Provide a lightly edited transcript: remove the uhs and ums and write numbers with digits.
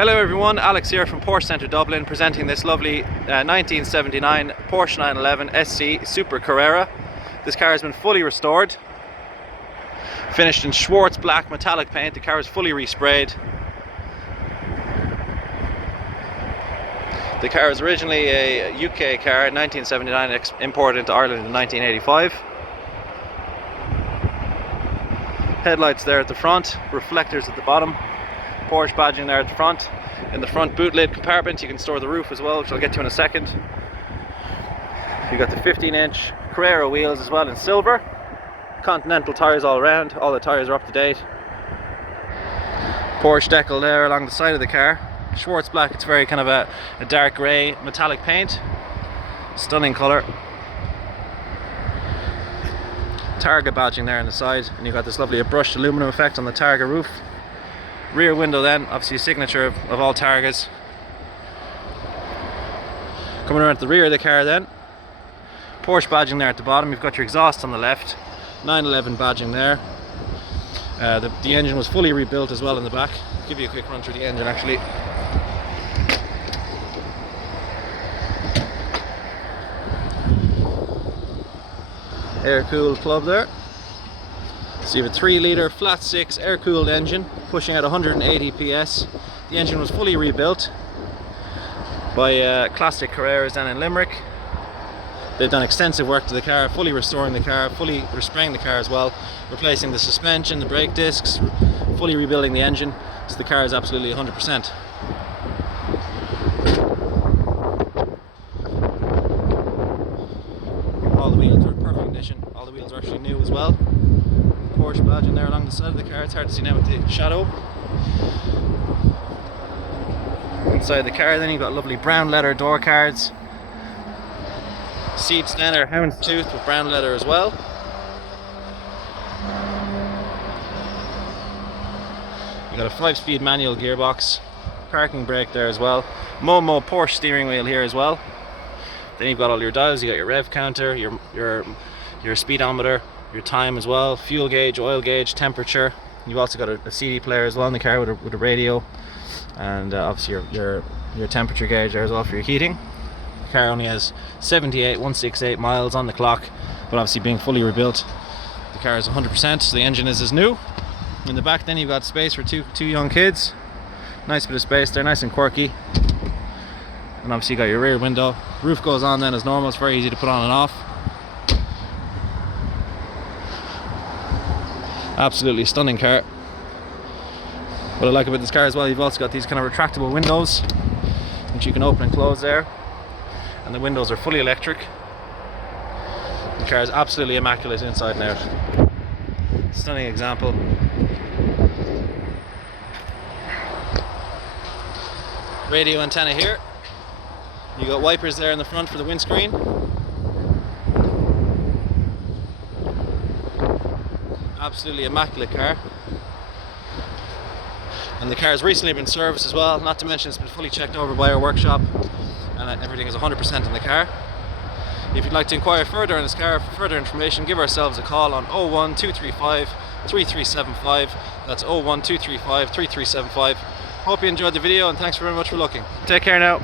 Hello everyone, Alex here from Porsche Centre Dublin, presenting this lovely 1979 Porsche 911 SC Super Carrera. This car has been fully restored, finished in Schwarz black metallic paint. The car is fully resprayed. The car was originally a UK car in 1979, imported into Ireland in 1985. Headlights there at the front, reflectors at the bottom, Porsche badging there at the front. In the front boot lid compartment you can store the roof as well, which I'll get to in a second. You've got the 15-inch Carrera wheels as well in silver. Continental tyres all around, all the tyres are up to date. Porsche decal there along the side of the car. Schwarz black, it's very kind of a dark grey metallic paint. Stunning colour. Targa badging there on the side, and you've got this lovely brushed aluminum effect on the Targa roof. Rear window then, obviously a signature of all Targas. Coming around to the rear of the car then, Porsche badging there at the bottom. You've got your exhaust on the left, 911 badging there. The engine was fully rebuilt as well in the back. I'll give you a quick run through the engine actually. Air-cooled club there. So you have a 3-litre flat 6 air-cooled engine pushing out 180 PS. The engine was fully rebuilt by Classic Carreras down in Limerick. They've done extensive work to the car, fully restoring the car, fully respraying the car as well, replacing the suspension, the brake discs, fully rebuilding the engine. So the car is absolutely 100%. All the wheels are in perfect condition. All the wheels are actually new as well. Porsche badge in there along the side of the car. It's hard to see now with the shadow. Inside the car then you've got lovely brown leather door cards. Seats then are houndstooth with brown leather as well. You've got a 5-speed manual gearbox. Parking brake there as well. Momo Porsche steering wheel here as well. Then you've got all your dials. You got your rev counter, your speedometer, your time as well, fuel gauge, oil gauge, temperature. You've also got a CD player as well in the car with a radio, and obviously your temperature gauge there as well for your heating. The car only has 78,168 miles on the clock, but obviously being fully rebuilt, the car is 100%, so the engine is as new. In the back then you've got space for two young kids. Nice bit of space there, nice and quirky. And obviously you got your rear window. Roof goes on then as normal, it's very easy to put on and off. Absolutely stunning car. What I like about this car as well, you've also got these kind of retractable windows which you can open and close there, and the windows are fully electric. The car is absolutely immaculate inside and out. Stunning example. Radio antenna here. You got wipers there in the front for the windscreen. Absolutely immaculate car. And the car has recently been serviced as well, not to mention it's been fully checked over by our workshop, and everything is 100% in the car. If you'd like to inquire further on this car, for further information, give ourselves a call on 01235 3375. That's 01235 3375. Hope you enjoyed the video, and thanks very much for looking. Take care now.